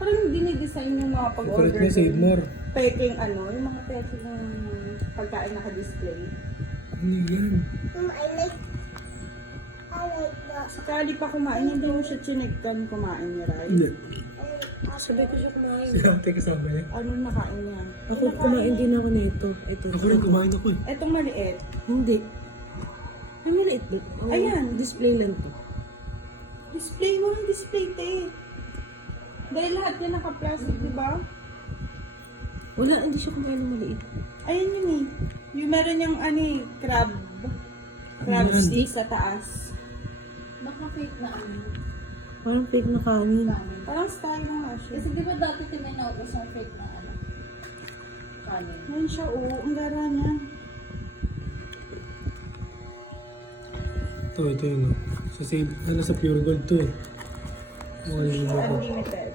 Parang dinidesign yung mga Favorite pag-order. niya, Save More. Peking ano, yung mga peking pagkain naka-display. Ano yan? I like that. Sakali pa kumain, hindi mo siya chinigtan kumain niya, right? Hindi. Sabay ko siya kumain. Si ate kasama niya. Ano nakain niya? Ako kumain din ako nito. Ito. Ako rin kumain ako eh. Etong maliit. Hindi. Ay, maliit din. Oh, Ayan. Display lang to. Display mo yung display, te. Dahil lahat yan naka-plastic, di ba? Wala, hindi siya kumain ng maliit. Ayun yun eh. Yung meron yung crab. Crab Ano yan? stick sa taas. Baka fake na ano. Parang fake na kanin. Kanin. Parang style na nga siya. Kasi di ba dati may naubos ang fake na ano? Kanin. Yan siya, oh. Ang gara niya. Ito yun. Sa Save, sa Pure Gold to eh. Mga libo ko. Unlimited.